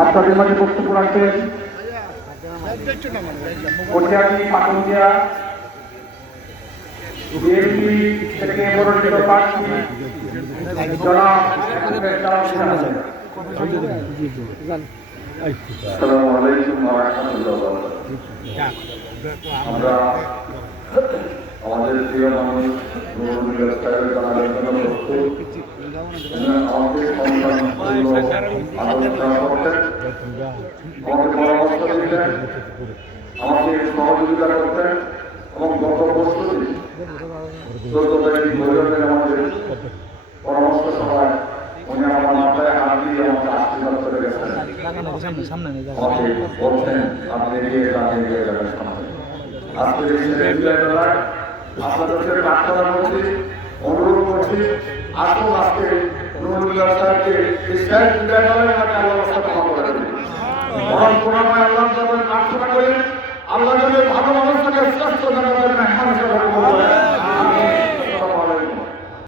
আপনাদের মাঝে বক্তব্য রাখবেন কটিয়াটি পাটুরিয়া বিএনপি থেকে মনোনীত প্রার্থী জনাব আসসালামু আলাইকুম ওয়া রাহমাতুল্লাহি ওয়া বারাকাতুহু। আমরা আমাদের প্রিয় মানুষ নুরুল সাহেবের জানাজার জন্য প্রস্তুত। আমাদের আলোচনা করতেন, আমাকে পরামর্শ দিতেন, আমাকে সহযোগিতা করতেন এবং গত বছরই 14 তারিখ বৈঠকের আমাদের পরামর্শ সভায় উনি আমার মাথায় হাত দিয়ে আমাকে আশীর্বাদ করে গেছেন। আমাকে বলছেন আপনি এগিয়ে যান, এগিয়ে যাবেন সামনে। আজকে আপনাদের প্রার্থনা করছি, অনুরোধ করছি, আসুন আজকে নুরুল সাহেবকে শেষ বিদায়কালের মাঝে আল্লাহর সাথে ক্ষমা করে দিন। বরং পুনরায় আল্লাহর কাছে প্রার্থনা করি, আল্লাহ যদি ভালো মানুষটাকে শ্রেষ্ঠ জানাতে